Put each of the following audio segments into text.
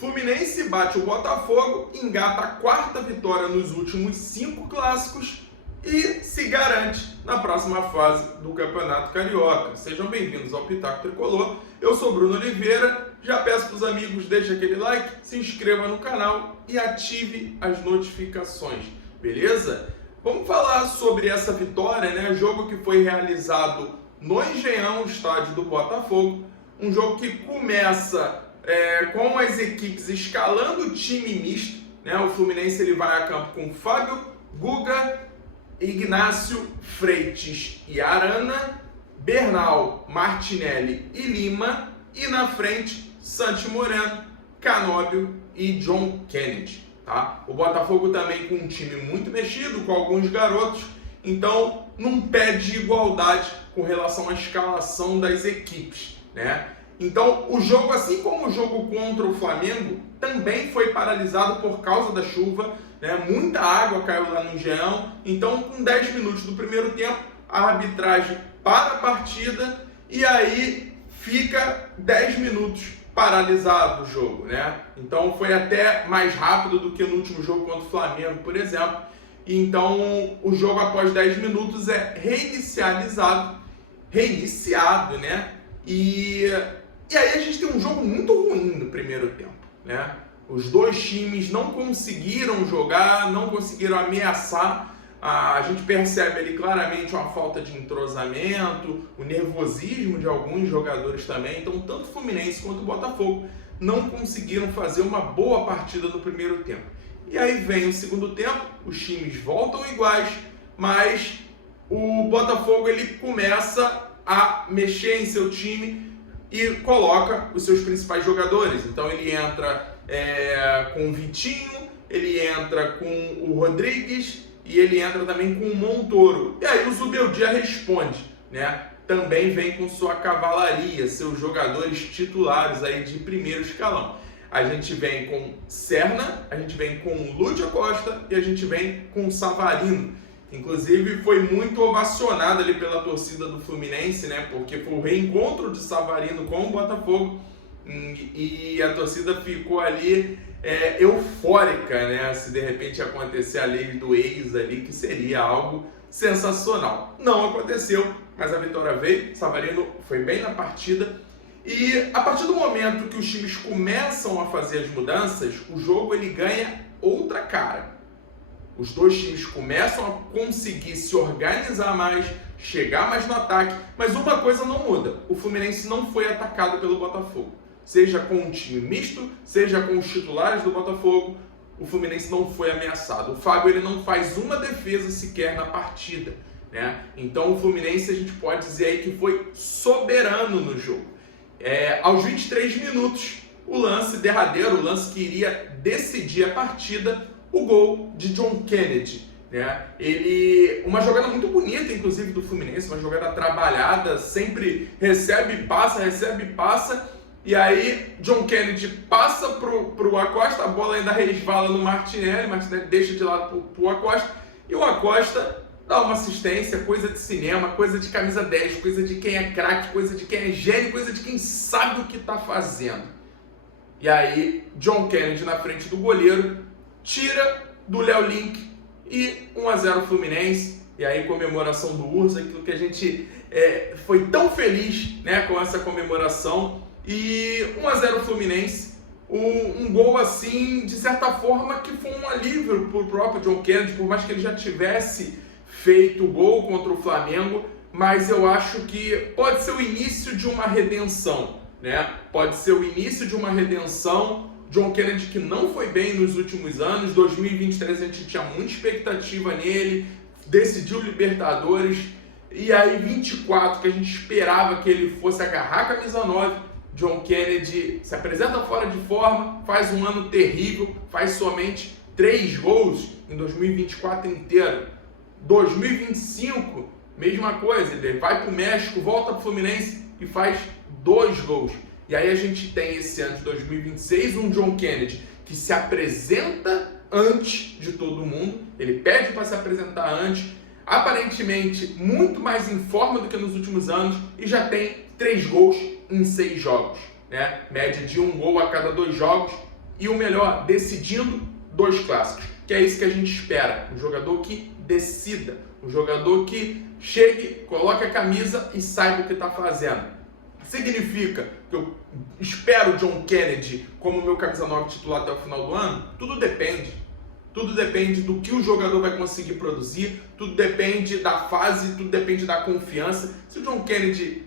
Fluminense bate o Botafogo, engata a quarta vitória nos últimos 5 clássicos e se garante na próxima fase do Campeonato Carioca. Sejam bem-vindos ao Pitaco Tricolor. Eu sou Bruno Oliveira. Já peço para os amigos, deixe aquele like, se inscreva no canal e ative as notificações, beleza? Vamos falar sobre essa vitória, né? Jogo que foi realizado no Engenhão, estádio do Botafogo. Um jogo que começa com as equipes escalando o time misto, né? O Fluminense ele vai a campo com Fábio, Guga, Ignácio, Freitas e Arana, Bernal, Martinelli e Lima, e na frente Santi Moreno, Canóbio e John Kennedy. Tá? O Botafogo também com um time muito mexido, com alguns garotos, então num pé de igualdade com relação à escalação das equipes, né? Então o jogo, assim como o jogo contra o Flamengo, também foi paralisado por causa da chuva, né? Muita água caiu lá no Engenhão, então com 10 minutos do primeiro tempo, a arbitragem para a partida e aí fica 10 minutos paralisado o jogo, né? Então foi até mais rápido do que no último jogo contra o Flamengo, por exemplo. Então o jogo após 10 minutos é reiniciado, né? E aí a gente tem um jogo muito ruim no primeiro tempo, né? Os dois times não conseguiram jogar, não conseguiram ameaçar. A gente percebe ali claramente uma falta de entrosamento, o nervosismo de alguns jogadores também. Então, tanto o Fluminense quanto o Botafogo não conseguiram fazer uma boa partida no primeiro tempo. E aí vem o segundo tempo, os times voltam iguais, mas o Botafogo ele começa a mexer em seu time e coloca os seus principais jogadores. Então, ele entra com o Vitinho, ele entra com o Rodrigues, e ele entra também com o Montoro. E aí o Zubeldia responde, né? Também vem com sua cavalaria, seus jogadores titulares aí de primeiro escalão. A gente vem com Serna, a gente vem com Lúcio Costa e a gente vem com Savarino. Inclusive foi muito ovacionado ali pela torcida do Fluminense, né? Porque foi o reencontro de Savarino com o Botafogo e a torcida ficou ali eufórica, né? Se de repente acontecer a lei do ex ali, que seria algo sensacional. Não aconteceu, mas a vitória veio. Savarino foi bem na partida e a partir do momento que os times começam a fazer as mudanças, o jogo ele ganha outra cara. Os dois times começam a conseguir se organizar mais, chegar mais no ataque, mas uma coisa não muda: o Fluminense não foi atacado pelo Botafogo. Seja com um time misto, seja com os titulares do Botafogo, o Fluminense não foi ameaçado. O Fábio ele não faz uma defesa sequer na partida, né? Então o Fluminense a gente pode dizer aí que foi soberano no jogo. Aos 23 minutos, o lance derradeiro, o lance que iria decidir a partida, o gol de John Kennedy, né? Uma jogada muito bonita, inclusive, do Fluminense, uma jogada trabalhada, sempre recebe e passa. E aí, John Kennedy passa pro Acosta, a bola ainda resvala no Martinelli deixa de lado pro Acosta, e o Acosta dá uma assistência, coisa de cinema, coisa de camisa 10, coisa de quem é craque, coisa de quem é gênio, coisa de quem sabe o que está fazendo. E aí, John Kennedy na frente do goleiro, tira do Léo Link e 1-0 Fluminense. E aí, comemoração do Urso, aquilo que a gente foi tão feliz, né, com essa comemoração. E 1-0 Fluminense, um gol assim, de certa forma, que foi um alívio para o próprio John Kennedy, por mais que ele já tivesse feito o gol contra o Flamengo, mas eu acho que pode ser o início de uma redenção, né? Pode ser o início de uma redenção. John Kennedy que não foi bem nos últimos anos, 2023 a gente tinha muita expectativa nele, decidiu Libertadores, e aí 24 que a gente esperava que ele fosse agarrar a camisa 9, John Kennedy se apresenta fora de forma, faz um ano terrível, faz somente 3 gols em 2024 inteiro. 2025, mesma coisa, ele vai para o México, volta para o Fluminense e faz 2 gols. E aí a gente tem esse ano de 2026 um John Kennedy que se apresenta antes de todo mundo, ele pede para se apresentar antes, aparentemente muito mais em forma do que nos últimos anos e já tem 3 gols em 6 jogos, né? Média de 1 gol a cada 2 jogos e o melhor, decidindo 2 clássicos, que é isso que a gente espera, um jogador que decida, um jogador que chegue, coloque a camisa e saiba o que está fazendo. Significa que eu espero o John Kennedy como meu camisa 9 titular até o final do ano? Tudo depende. Tudo depende do que o jogador vai conseguir produzir, tudo depende da fase, tudo depende da confiança. Se o John Kennedy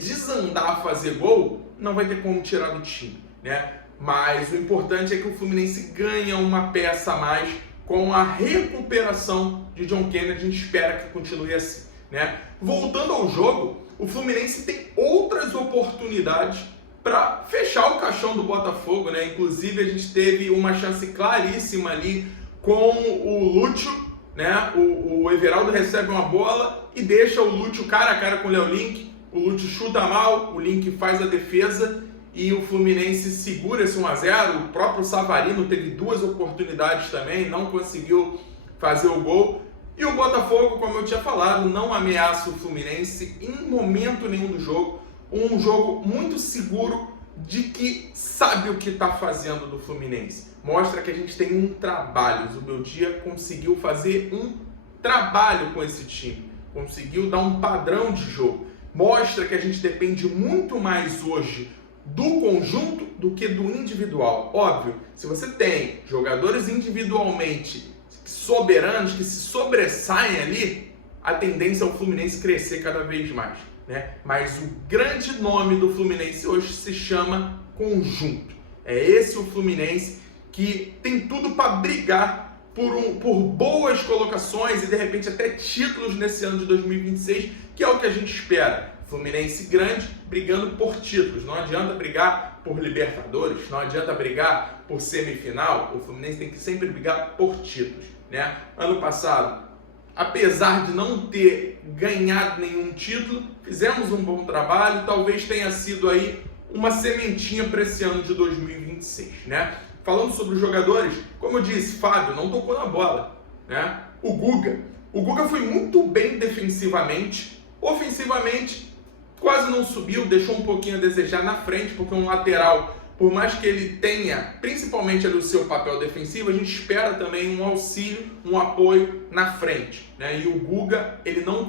desandar a fazer gol, não vai ter como tirar do time, né? Mas o importante é que o Fluminense ganha uma peça a mais com a recuperação de John Kennedy. A gente espera que continue assim, né? Voltando ao jogo, o Fluminense tem outras oportunidades para fechar o caixão do Botafogo, né? Inclusive a gente teve uma chance claríssima ali com o Lúcio, né? O Everaldo recebe uma bola e deixa o Lúcio cara a cara com o Léo Link. O Lúcio chuta mal, o Link faz a defesa e o Fluminense segura esse 1-0. O próprio Savarino teve 2 oportunidades também, não conseguiu fazer o gol. E o Botafogo, como eu tinha falado, não ameaça o Fluminense em momento nenhum do jogo. Um jogo muito seguro de que sabe o que está fazendo do Fluminense. Mostra que a gente tem um trabalho. O Zubeldia conseguiu fazer um trabalho com esse time. Conseguiu dar um padrão de jogo. Mostra que a gente depende muito mais hoje do conjunto do que do individual. Óbvio, se você tem jogadores individualmente soberanos que se sobressaem ali, a tendência é o Fluminense crescer cada vez mais, né? Mas o grande nome do Fluminense hoje se chama conjunto. É esse o Fluminense que tem tudo para brigar por boas colocações e de repente até títulos nesse ano de 2026, que é o que a gente espera. Fluminense grande brigando por títulos. Não adianta brigar por Libertadores, não adianta brigar por semifinal. O Fluminense tem que sempre brigar por títulos, né? Ano passado, apesar de não ter ganhado nenhum título, fizemos um bom trabalho. Talvez tenha sido aí uma sementinha para esse ano de 2026, né? Falando sobre os jogadores, como eu disse, Fábio não tocou na bola, né? O Guga foi muito bem defensivamente, ofensivamente quase não subiu, deixou um pouquinho a desejar na frente, porque um lateral, por mais que ele tenha principalmente ali o seu papel defensivo, a gente espera também um auxílio, um apoio na frente, né? E o Guga, ele não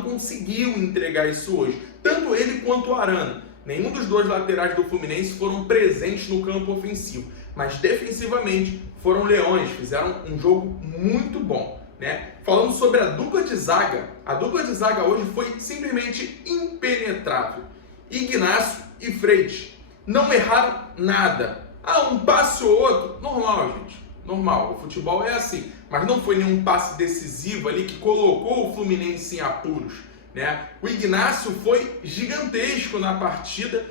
conseguiu entregar isso hoje, tanto ele quanto o Arana. Nenhum dos 2 laterais do Fluminense foram presentes no campo ofensivo, mas defensivamente foram leões, fizeram um jogo muito bom, né? Falando sobre a dupla de zaga hoje foi simplesmente impenetrável. Ignacio e Freitas não erraram nada. Um passe ou outro, normal, gente, normal, o futebol é assim, mas não foi nenhum passe decisivo ali que colocou o Fluminense em apuros, né? O Ignacio foi gigantesco na partida.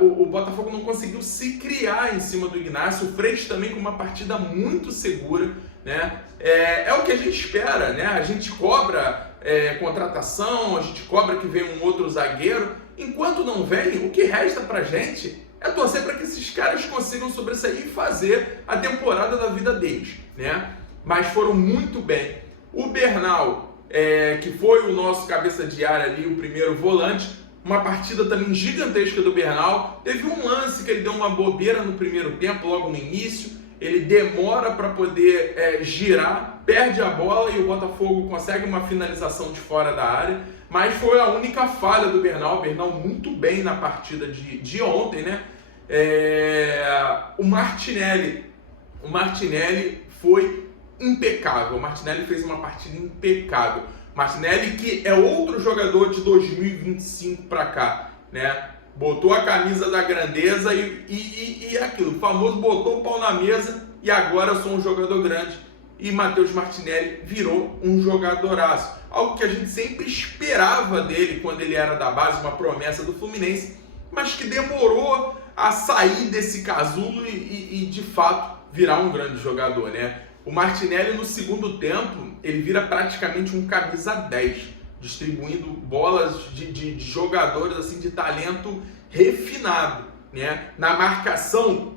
O Botafogo não conseguiu se criar em cima do Ignacio. O Freitas também com uma partida muito segura, né? É o que a gente espera, né? A gente cobra contratação, a gente cobra que venha um outro zagueiro. Enquanto não vem, o que resta pra gente é torcer para que esses caras consigam sobressair e fazer a temporada da vida deles, né? Mas foram muito bem. O Bernal, que foi o nosso cabeça de área ali, o primeiro volante, uma partida também gigantesca do Bernal. Teve um lance que ele deu uma bobeira no primeiro tempo, logo no início. Ele demora para poder girar, perde a bola e o Botafogo consegue uma finalização de fora da área. Mas foi a única falha do Bernal. O Bernal muito bem na partida de ontem, né? O Martinelli foi impecável. O Martinelli fez uma partida impecável. Martinelli, que é outro jogador de 2025 para cá, né? Botou a camisa da grandeza e aquilo, o famoso botou o pau na mesa e agora eu sou um jogador grande. E Matheus Martinelli virou um jogadoraço. Algo que a gente sempre esperava dele quando ele era da base, uma promessa do Fluminense, mas que demorou a sair desse casulo e de fato virar um grande jogador, né? O Martinelli no segundo tempo, ele vira praticamente um camisa 10, distribuindo bolas de jogadores assim, de talento refinado, né? Na marcação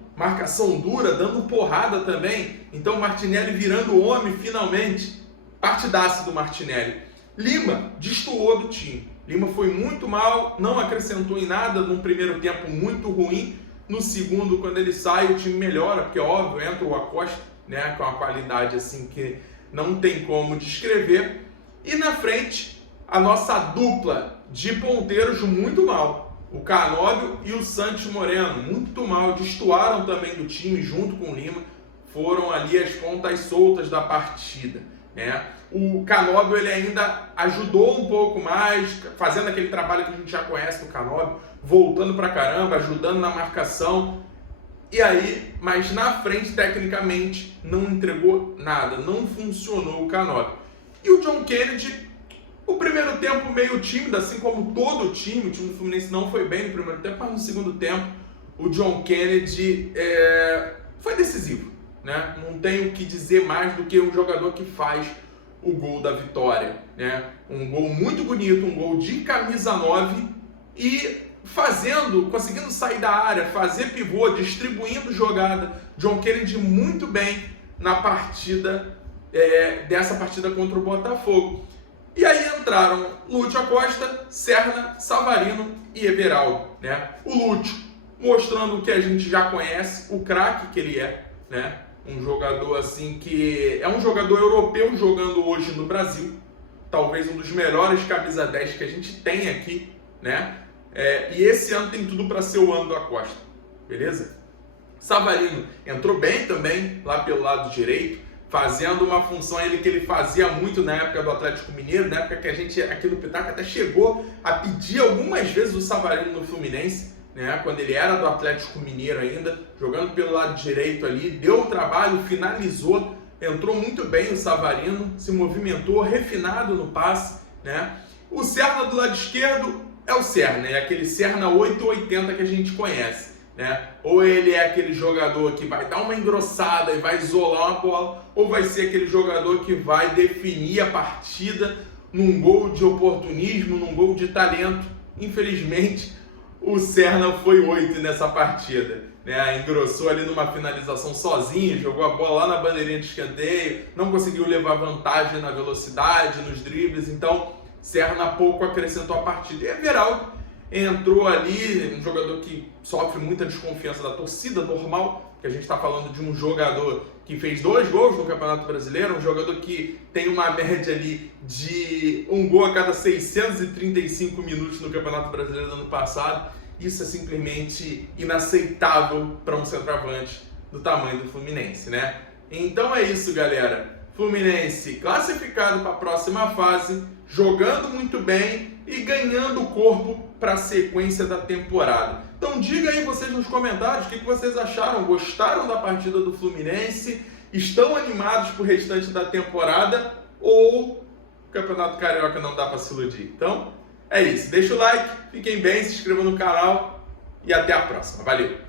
dura, dando porrada também. Então o Martinelli virando homem finalmente. Partidaço do Martinelli. Lima destoou do time. Lima foi muito mal, não acrescentou em nada num primeiro tempo muito ruim. No segundo, quando ele sai, o time melhora, porque óbvio, entra o Acosta, né, com a qualidade assim que não tem como descrever. E na frente, a nossa dupla de ponteiros muito mal. O Canóbio e o Santos Moreno, muito mal, destoaram também do time junto com o Lima, foram ali as pontas soltas da partida, né? O Canóbio ele ainda ajudou um pouco mais, fazendo aquele trabalho que a gente já conhece do Canóbio, voltando pra caramba, ajudando na marcação. E aí, mas na frente, tecnicamente, não entregou nada, não funcionou o Canóbio. E o John Kennedy, o primeiro tempo meio tímido, assim como todo o time do Fluminense não foi bem no primeiro tempo, mas no segundo tempo o John Kennedy foi decisivo, né? Não tenho o que dizer mais do que um jogador que faz o gol da vitória, né? Um gol muito bonito, um gol de camisa 9 e conseguindo sair da área, fazer pivô, distribuindo jogada. John Kennedy muito bem na partida, dessa partida contra o Botafogo. E aí entraram Lúcio Acosta, Serna, Savarino e Everaldo, né? O Lúcio mostrando o que a gente já conhece, o craque que ele é, né? Um jogador assim que é um jogador europeu jogando hoje no Brasil, talvez um dos melhores camisa 10 que a gente tem aqui, né? E esse ano tem tudo para ser o ano do Acosta, beleza? Savarino entrou bem também lá pelo lado direito, fazendo uma função que ele fazia muito na época do Atlético Mineiro, na época que a gente aqui no Pitaco até chegou a pedir algumas vezes o Savarino no Fluminense, né? Quando ele era do Atlético Mineiro ainda, jogando pelo lado direito ali, deu o trabalho, finalizou, entrou muito bem o Savarino, se movimentou, refinado no passe, né? O Serna do lado esquerdo é o Serna, é aquele Serna 880 que a gente conhece, né? Ou ele é aquele jogador que vai dar uma engrossada e vai isolar uma bola, ou vai ser aquele jogador que vai definir a partida num gol de oportunismo, num gol de talento. Infelizmente, o Serna foi 8 nessa partida, né? Engrossou ali numa finalização sozinho, jogou a bola lá na bandeirinha de escanteio, não conseguiu levar vantagem na velocidade, nos dribles, então Serna pouco acrescentou a partida. E Everaldo entrou ali, um jogador que sofre muita desconfiança da torcida, normal, que a gente está falando de um jogador que fez 2 gols no Campeonato Brasileiro, um jogador que tem uma média ali de 1 gol a cada 635 minutos no Campeonato Brasileiro do ano passado. Isso é simplesmente inaceitável para um centroavante do tamanho do Fluminense, né? Então é isso, galera. Fluminense classificado para a próxima fase, jogando muito bem e ganhando corpo para a sequência da temporada. Então diga aí vocês nos comentários o que vocês acharam, gostaram da partida do Fluminense, estão animados para o restante da temporada ou o Campeonato Carioca não dá para se iludir? Então é isso, deixa o like, fiquem bem, se inscrevam no canal e até a próxima. Valeu!